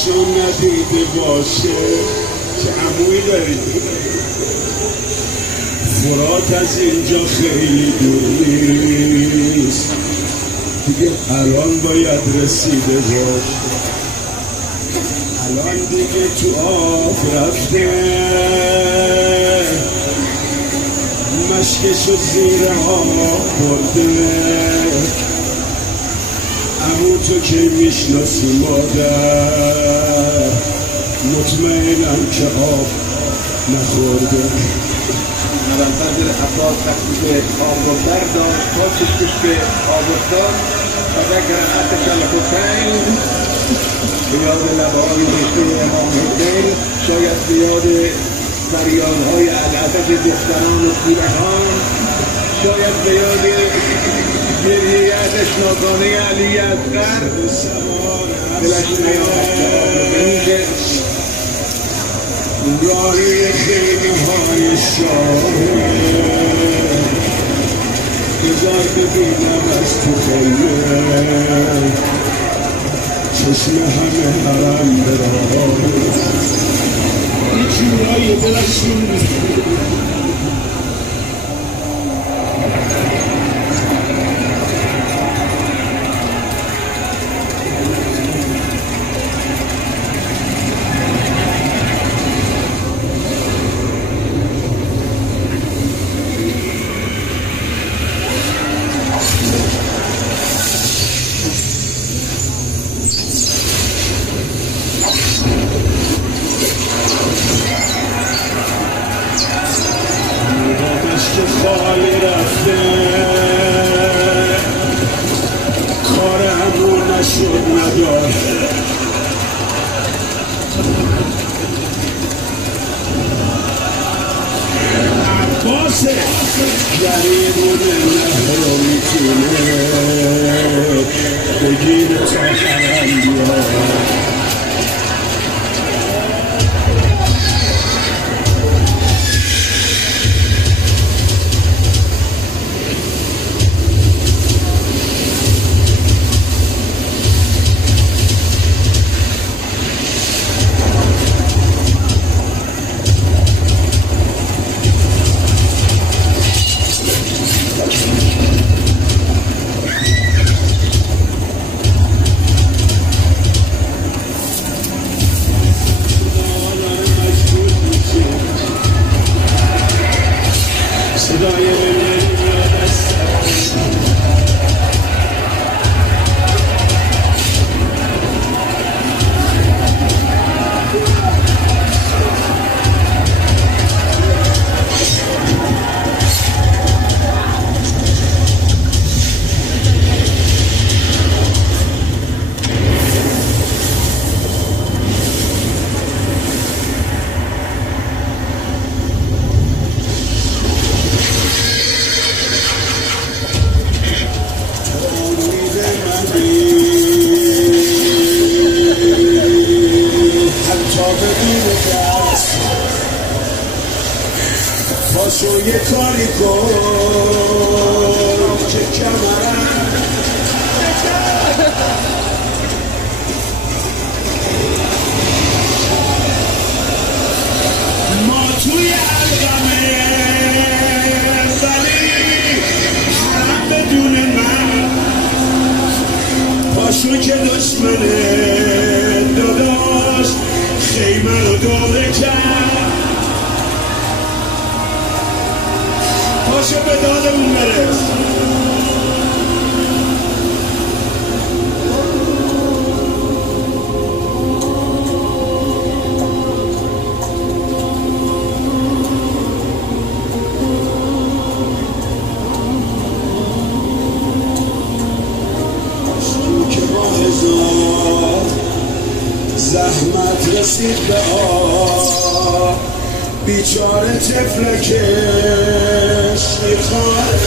چشم ندیده باشه چه عمویی داری فرات از اینجا خیلی دور نیست دیگه الان باید رسیده باش الان دیگه تو آب رفته مشکشو زیر آب برده امو تو که میشناسی مادر مطمئنم که آب نخورده نوانفضل عباس وقتی که آب رو برداشت پاسش کش به آب افتاد و ذکر عطش الحسین به یاد لبهای رشته امام حسین شاید به یاد فریادهای العطش دختران و کودکان شاید به یاد گریه اتشناکانه علی اصغر دلش نیامد راهی خیمه های شاهه بذار ببینم از تو خیمه چشم همه حرم برای این جورایی دلشون خالی رفته کار همون نشد نداشت عباسه گریمون نهر رو میتونه بگیره تا حرم بیاد پاشو یه کاری کن که کمرم ما توی علقمه ولی حرم بدون من پاشو که دشمنه داداش خیمه رو دوره کرد پاشو به دادمون برس که با هزار زحمت رسید به آب بیچاره تفلکش میخواد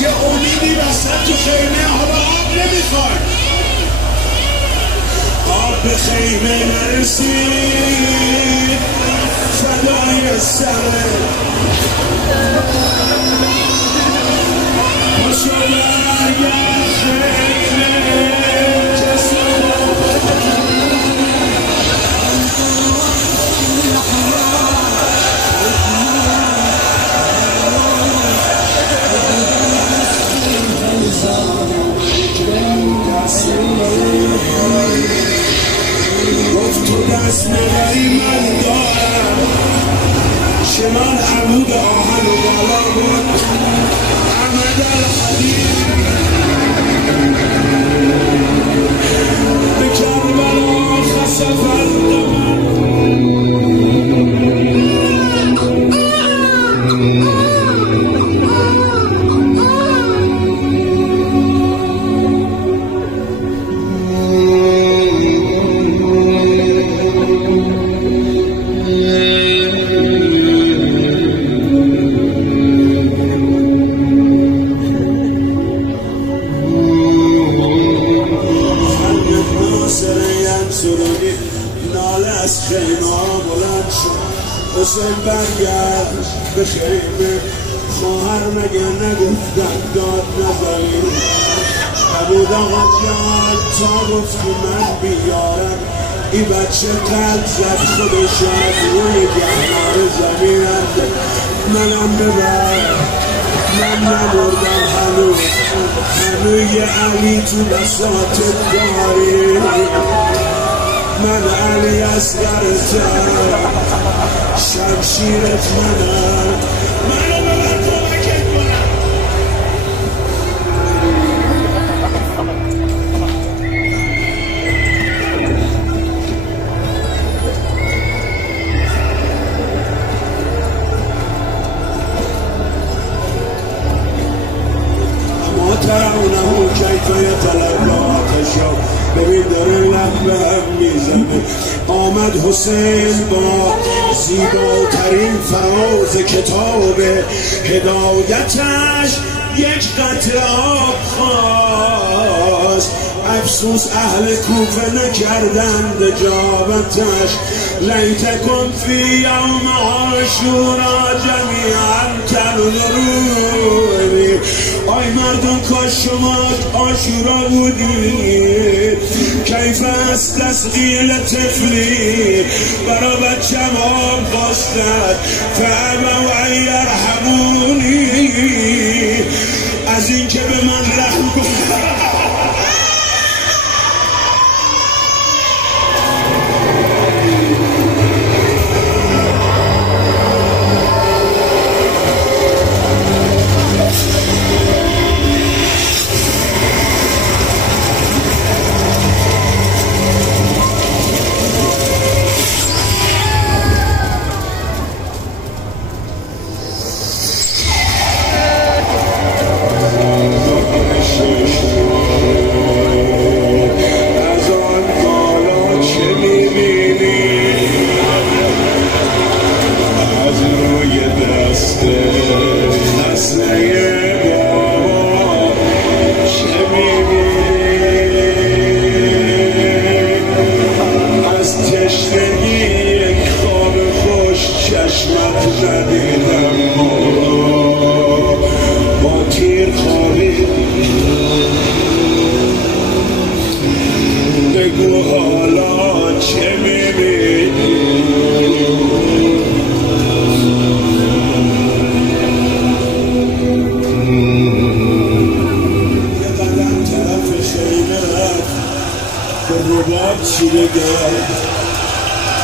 یه امیدی وسط تو خیمه حالا آب نمیخواد آب به خیمه نرسید فدای سره پاشو برگرد خیمه کسی اسم نداری من دارم چنان عمود آهن و بالا بود احمد الحدید به کربلا خسف الدمن حسین برگرد به خیمه خواهر مگه نگفتن داد نزنی نبود آقا جان تا گفتی من بیارم این بچه قلب زد خودش روی گهنار زمینم منم ببر من نمردم هنوز یه علی تو بساطت داری من علی اصغرتم شمشیرت منو ببر کمکت کنم اما ترونه کیف یتلقاتشو ببین داره لب به هم میزنه آمد حسین با زیباترین فراز کتاب هدایتش یک قطره آب خواست افسوس اهل کوفه نکردند اجابتش لیتکم فی یوم عاشورا جمیعا تنظرونی آی مردم کاش شما عاشورا بودید کیف است تسقیل طفلی برا بچم آب خواستد فابوا ان یرحمونی از این که به من رحم کنید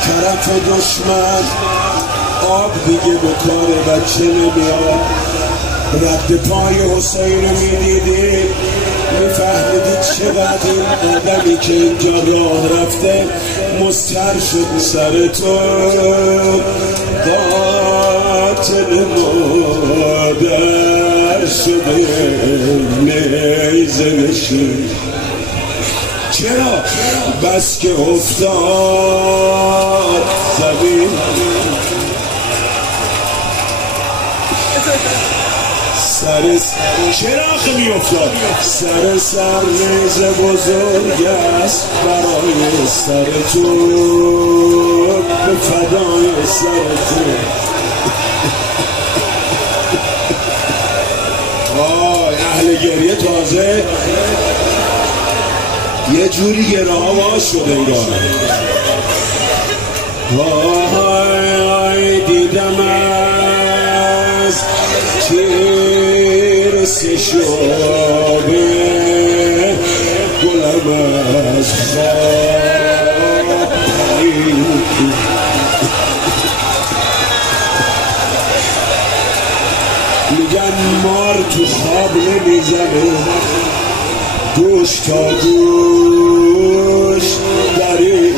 طرف دشمن آب دیگه به کار بچه نمیاد رد پای حسین رو میدیدی میفهمیدی چقدر این آدمی که اینجا راه رفته مضطر شد سر تو قاتل مادر شده نیزه نشین چرا؟ بس که افتاد زمین چرا آخه می افتاد؟ سر نیزه بزرگ است برای سر تو به فدای سر تو وای اهل گریه تازه یه جوری گره ها باز شده ایران وای دیدم از تیر سشابه گلم از خواب میگن مار تو خواب نمیزنه، گوش تا گوش در این